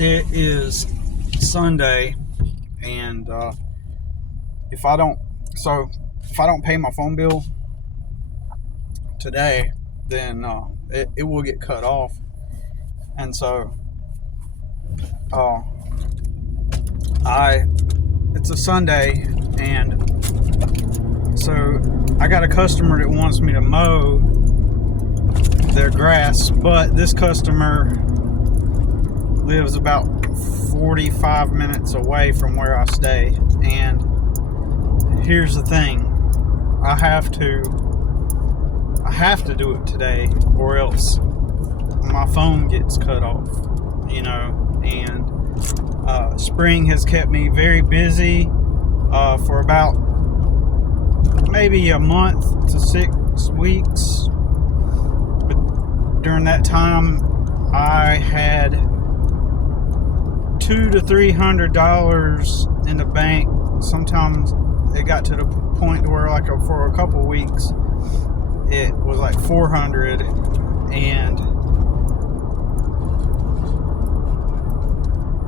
It is Sunday, and if I don't pay my phone bill today, then it will get cut off. And so it's a Sunday, and so I got a customer that wants me to mow their grass, but this customer lives about 45 minutes away from where I stay. And here's the thing, I have to do it today, or else my phone gets cut off, and spring has kept me very busy for about maybe a month to 6 weeks. But during that time, I had $200 to $300 in the bank. Sometimes it got to the point where, for a couple weeks, it was like $400,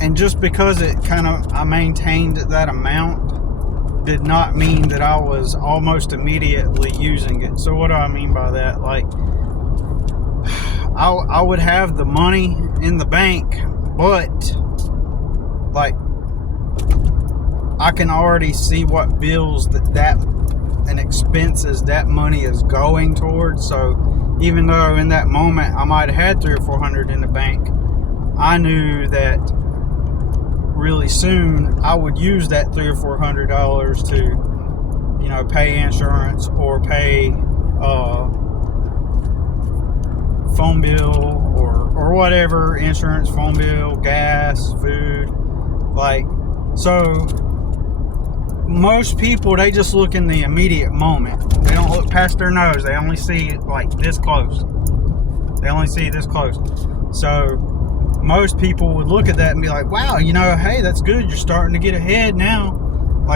and just because I maintained that amount did not mean that I was almost immediately using it. So what do I mean by that? I would have the money in the bank, but I can already see what bills and expenses that money is going towards. So even though in that moment I might have had $300 or $400 in the bank, I knew that really soon I would use that $300 or $400 to, pay insurance or pay phone bill or whatever, insurance, phone bill, gas, food. So most people, they just look in the immediate moment. They don't look past their nose. They only see it this close. So most people would look at that and be like, wow, hey, that's good. You're starting to get ahead now.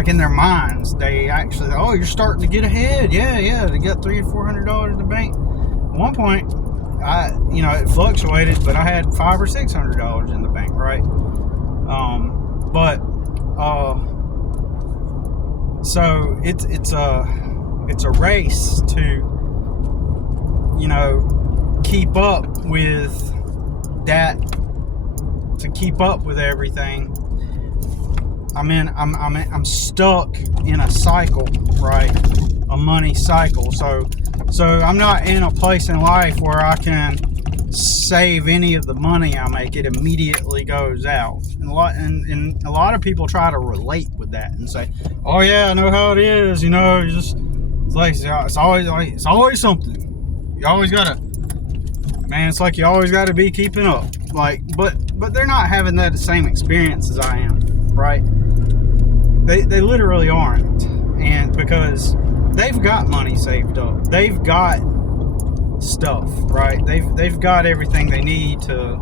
In their minds, they actually, oh, you're starting to get ahead. Yeah. They got $300 or $400 in the bank. At one point, it fluctuated, but I had $500 or $600 in the bank, right? So it's a race to, keep up with that, to keep up with everything. I'm stuck in a cycle, right? A money cycle. So I'm not in a place in life where I can save any of the money I make. It immediately goes out. And a lot of people try to relate with that and say, oh yeah, I know how it is. It's always something. You always gotta, man, it's like you always gotta be keeping up. But they're not having that same experience as I am, right? They literally aren't. And because they've got money saved up, they've got stuff, right? They've got everything they need to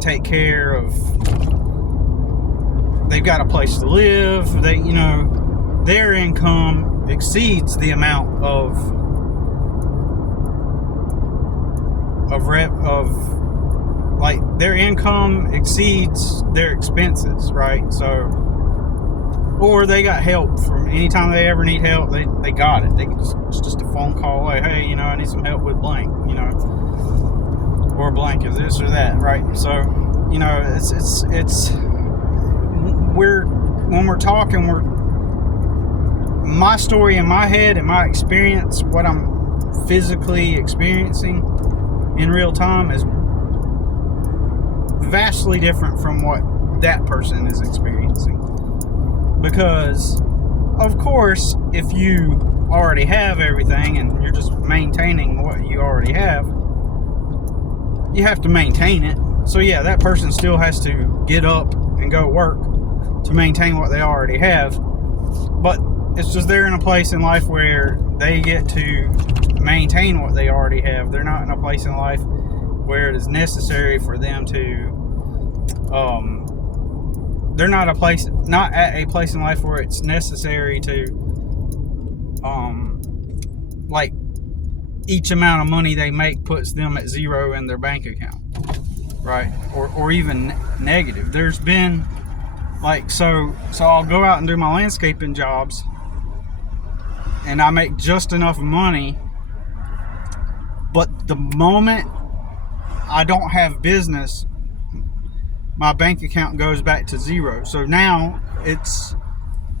take care of. They've got a place to live. Their income exceeds the amount their income exceeds their expenses, right? So, or they got help from anytime they ever need help. They got it. It's just a phone call away. Hey, I need some help with blank, or blank is this or that, right? So, when we're talking, my story in my head and my experience, what I'm physically experiencing in real time is vastly different from what that person is experiencing. Because, of course, if you already have everything and you're just maintaining what you already have, you have to maintain it. So yeah, that person still has to get up and go work to maintain what they already have. But it's just they're in a place in life where they get to maintain what they already have. They're not in a place in life where it is necessary for them to they're not at a place in life where it's necessary to each amount of money they make puts them at zero in their bank account. right? Or even negative. There's been like, so I'll go out and do my landscaping jobs, and I make just enough money, but the moment I don't have business, my bank account goes back to zero. So now it's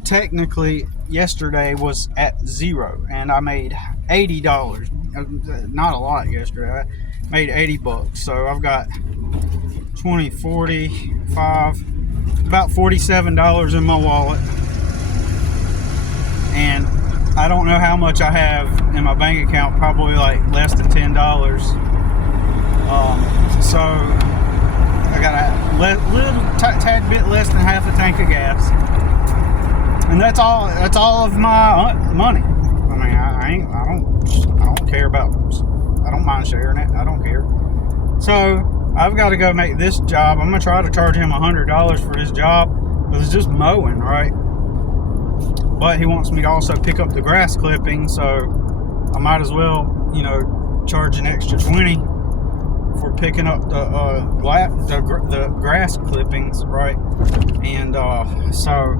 technically, yesterday was at zero, and I made $80. Not a lot yesterday. I made 80 bucks. So I've got 20, 45, about $47 in my wallet, and I don't know how much I have in my bank account. Probably like less than $10. So I got a little tad bit less than half a tank of gas, and that's all of my money. I mean, I don't care about. I don't mind sharing it. I don't care. So I've got to go make this job. I'm gonna try to charge him $100 for his job, but it's just mowing, right? But he wants me to also pick up the grass clippings, so I might as well, charge an extra 20 for picking up the grass clippings, right? And so,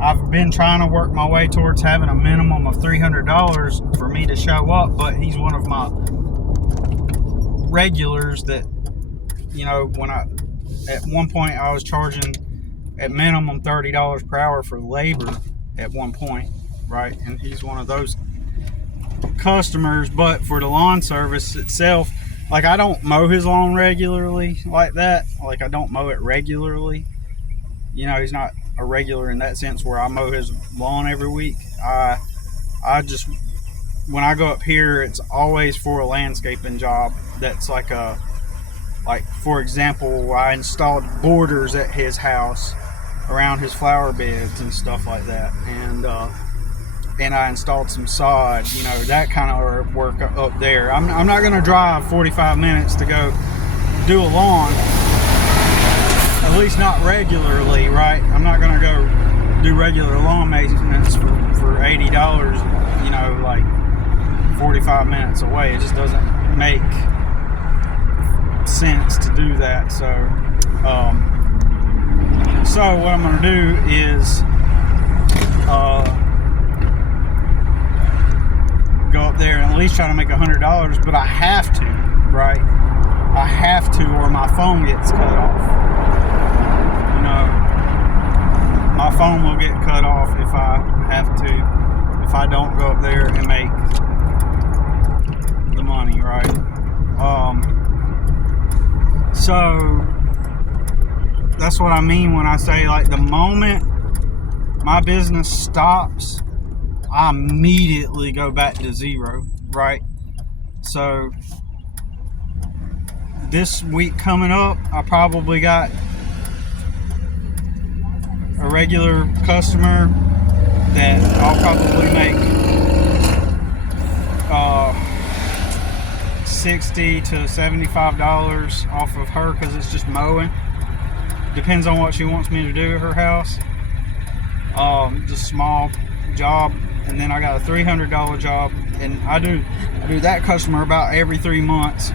I've been trying to work my way towards having a minimum of $300 for me to show up, but he's one of my regulars that, at one point I was charging at minimum $30 per hour for labor at one point, right? And he's one of those customers. But for the lawn service itself, like, I don't mow his lawn regularly like that. Like, I don't mow it regularly. He's not a regular in that sense where I mow his lawn every week. I just, when I go up here, it's always for a landscaping job. That's like for example, I installed borders at his house around his flower beds and stuff like that, and I installed some sod, that kind of work up there. I'm not going to drive 45 minutes to go do a lawn, at least not regularly, right? I'm not going to go do regular lawn maintenance for $80, like 45 minutes away. It just doesn't make sense to do that. So what I'm going to do is go up there and at least try to make $100, but I have to, right? I have to, or my phone gets cut off. My phone will get cut off if I don't go up there and make the money, right? So that's what I mean when I say, like, the moment my business stops, I immediately go back to zero, right? So this week coming up, I probably got a regular customer that I'll probably make $60 to $75 off of her, because it's just mowing. Depends on what she wants me to do at her house. Just small job. And then I got a $300 job, and I do that customer about every 3 months.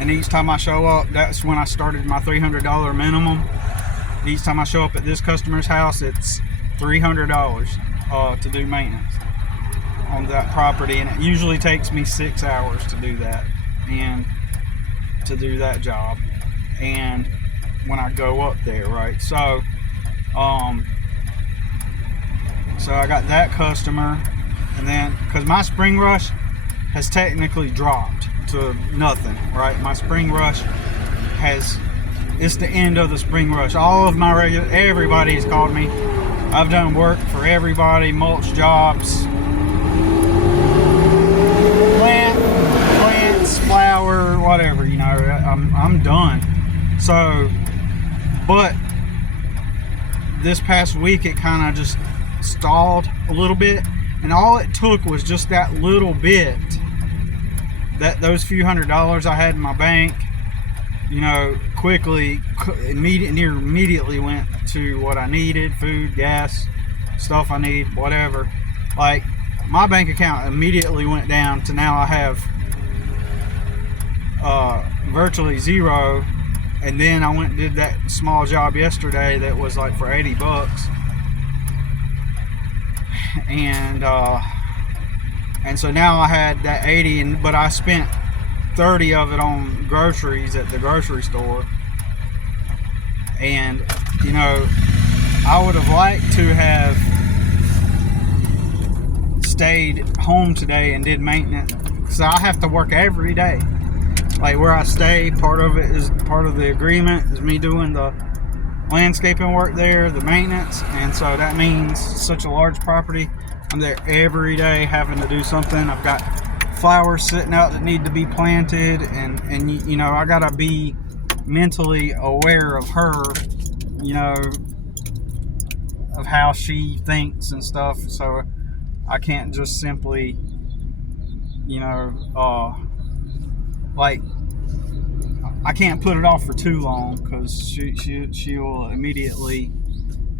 And each time I show up, that's when I started my $300 minimum. Each time I show up at this customer's house, it's $300 to do maintenance on that property, and it usually takes me 6 hours to do that, and to do that job. And when I go up there, right? So I got that customer, and then, because my spring rush has technically dropped to nothing, right? My spring rush it's the end of the spring rush. All of my everybody's called me. I've done work for everybody, mulch jobs, plants, flower, whatever, I'm done. So, but this past week it kind of just stalled a little bit, and all it took was just that little bit, those few $100s I had in my bank, quickly, immediately went to what I needed: food, gas, stuff I need, whatever. Like, my bank account immediately went down to now I have virtually zero. And then I went and did that small job yesterday that was like for $80. And so now I had that 80, but I spent 30 of it on groceries at the grocery store. And you know, I would have liked to have stayed home today and did maintenance, because I have to work every day. Like where I stay, part of the agreement is me doing the landscaping work there, the maintenance, and so that means such a large property, I'm there every day having to do something. I've got flowers sitting out that need to be planted, and you know, I gotta be mentally aware of her, you know, of how she thinks and stuff. So I can't just simply, you know, like, I can't put it off for too long, because she will immediately,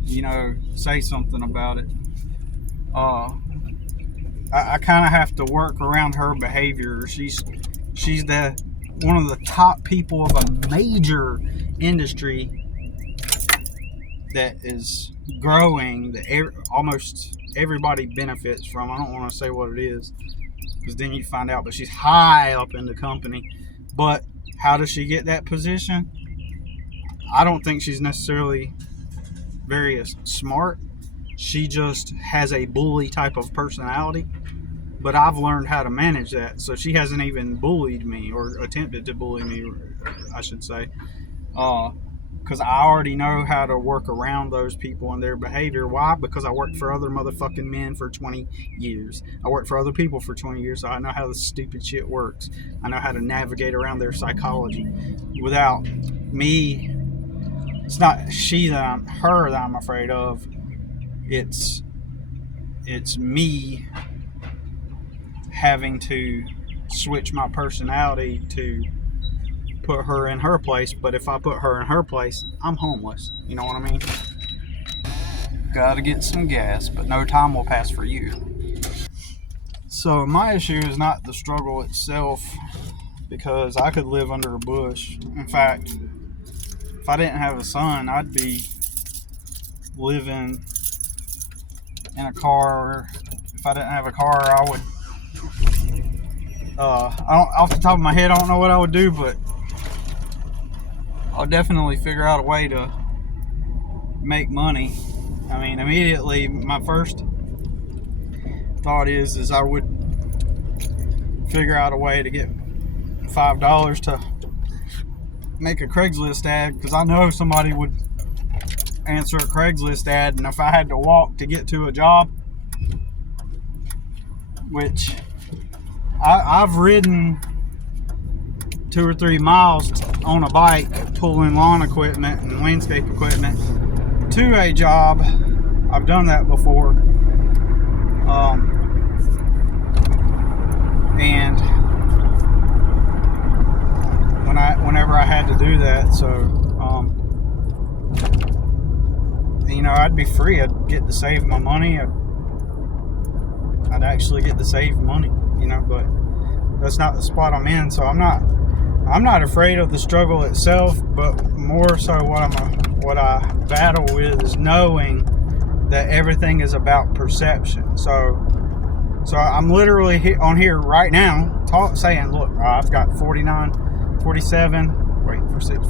you know, say something about it. I kind of have to work around her behavior. She's the one of the top people of a major industry that is growing, that almost everybody benefits from. I don't want to say what it is, because then you find out, but she's high up in the company. But how does she get that position? I don't think she's necessarily very smart. She just has a bully type of personality, but I've learned how to manage that. So she hasn't even bullied me, or attempted to bully me, I should say, because I already know how to work around those people and their behavior. Why? Because I worked for other motherfucking men for 20 years. I worked for other people for 20 years, so I know how this stupid shit works. I know how to navigate around their psychology. Without me, it's not her that I'm afraid of. It's me having to switch my personality to put her in her place. But if I put her in her place, I'm homeless. You know what I mean? Gotta get some gas, but no time will pass for you. So my issue is not the struggle itself, because I could live under a bush. In fact, if I didn't have a son, I'd be living in a car. If I didn't have a car, I would, off the top of my head, I don't know what I would do, but I'll definitely figure out a way to make money. I mean, immediately my first thought is I would figure out a way to get $5 to make a Craigslist ad, because I know somebody would answer a Craigslist ad. And if I had to walk to get to a job, which I've ridden 2 or 3 miles on a bike pulling lawn equipment and landscape equipment to a job. I've done that before. And whenever I had to do that, so you know, I'd be free. I'd get to save my money. I'd actually get to save money, you know, but that's not the spot I'm in. So I'm not afraid of the struggle itself, but more so what I battle with is knowing that everything is about perception. So I'm literally on here right now saying, look, I've got 47, wait for 6.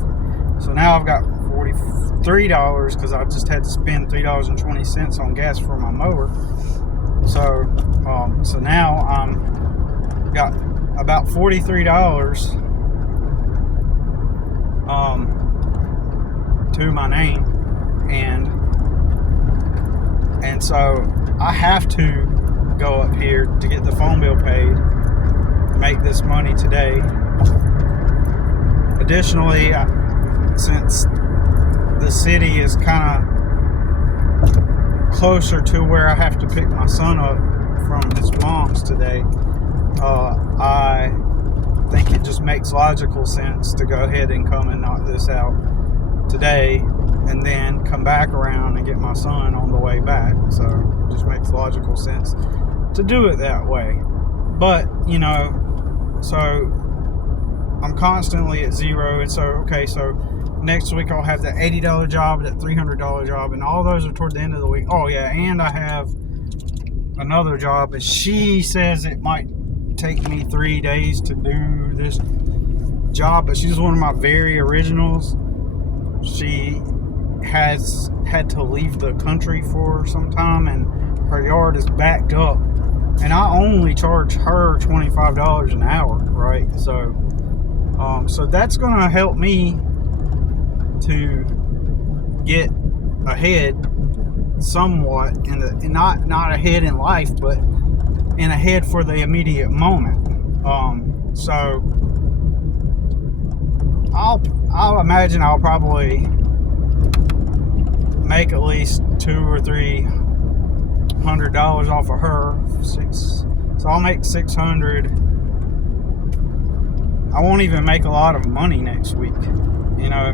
So now I've got $43, because I just had to spend $3.20 on gas for my mower. So now I'm got about $43 to my name, and so I have to go up here to get the phone bill paid, make this money today. Additionally, since the city is kind of closer to where I have to pick my son up from his mom's today, I think it just makes logical sense to go ahead and come and knock this out today, and then come back around and get my son on the way back. So it just makes logical sense to do it that way. But, you know, so I'm constantly at zero. And so, okay, so next week I'll have that $80 job, that $300 job, and all those are toward the end of the week. Oh yeah, and I have another job, and she says it might take me 3 days to do this job, but she's one of my very originals. She has had to leave the country for some time, and her yard is backed up, and I only charge her $25 an hour, right? So so that's going to help me to get ahead somewhat in the, not ahead in life, but in ahead for the immediate moment. So I'll imagine I'll probably make at least $200 or $300 off of her. So I'll make $600. I won't even make a lot of money next week. You know,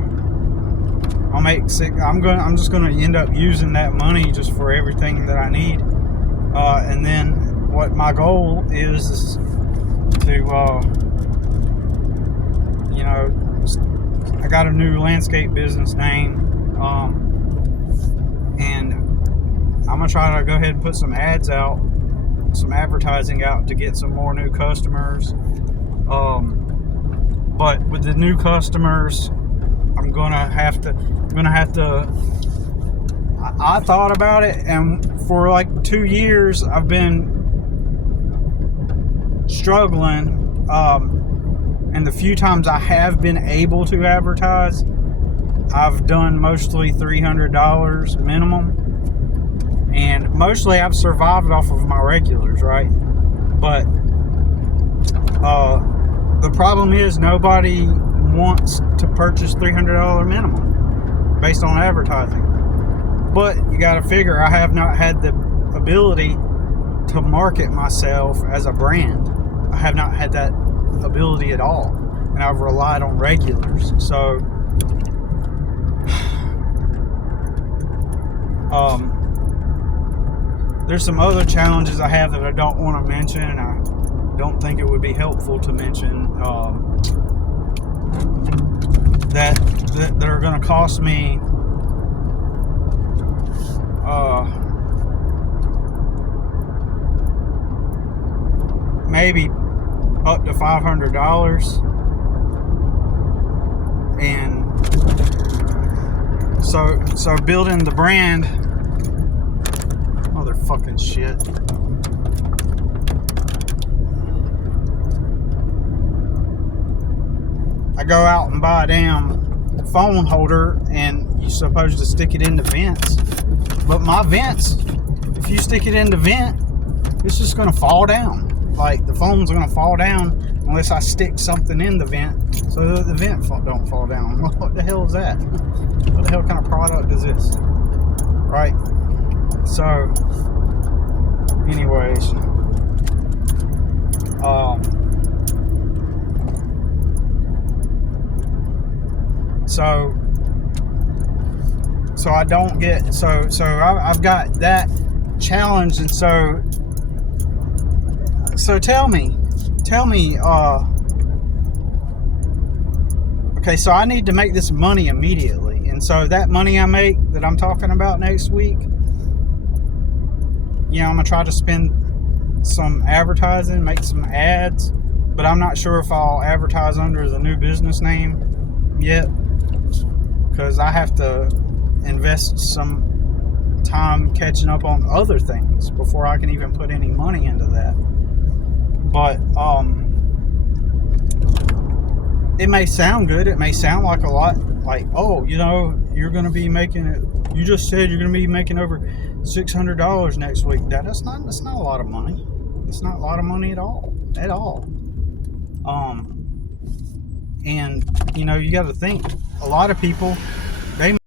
I'll make I'm just gonna end up using that money just for everything that I need. And then what my goal is to, you know, I got a new landscape business name, and I'm gonna try to go ahead and put some ads out, some advertising out to get some more new customers. But with the new customers, I'm gonna have to. I thought about it, and for like 2 years, I've been struggling. And the few times I have been able to advertise, I've done mostly $300 minimum, and mostly I've survived off of my regulars, right? But the problem is nobody wants to purchase $300 minimum based on advertising. But you got to figure, I have not had the ability to market myself as a brand. I have not had that ability at all, and I've relied on regulars. So there's some other challenges I have that I don't want to mention, and I don't think it would be helpful to mention, that are going to cost me maybe up to $500. And so building the brand, motherfucking shit. I go out and buy a damn phone holder, and you're supposed to stick it in the vents. But my vents, if you stick it in the vent, it's just gonna fall down. Like, the phone's gonna fall down unless I stick something in the vent so that the vent don't fall down. What the hell is that? What the hell kind of product is this? Right? So, anyways, so I don't get, so I've got that challenge. And so tell me, okay, so I need to make this money immediately. And so that money I make that I'm talking about next week, you know, I'm gonna try to spend some advertising, make some ads, but I'm not sure if I'll advertise under the new business name yet, because I have to invest some time catching up on other things before I can even put any money into that. But it may sound good, it may sound like a lot, like, oh, you know, you're going to be making it, you just said you're going to be making over $600 next week. That's not a lot of money. It's not a lot of money at all. And you know, you got to think, a lot of people, they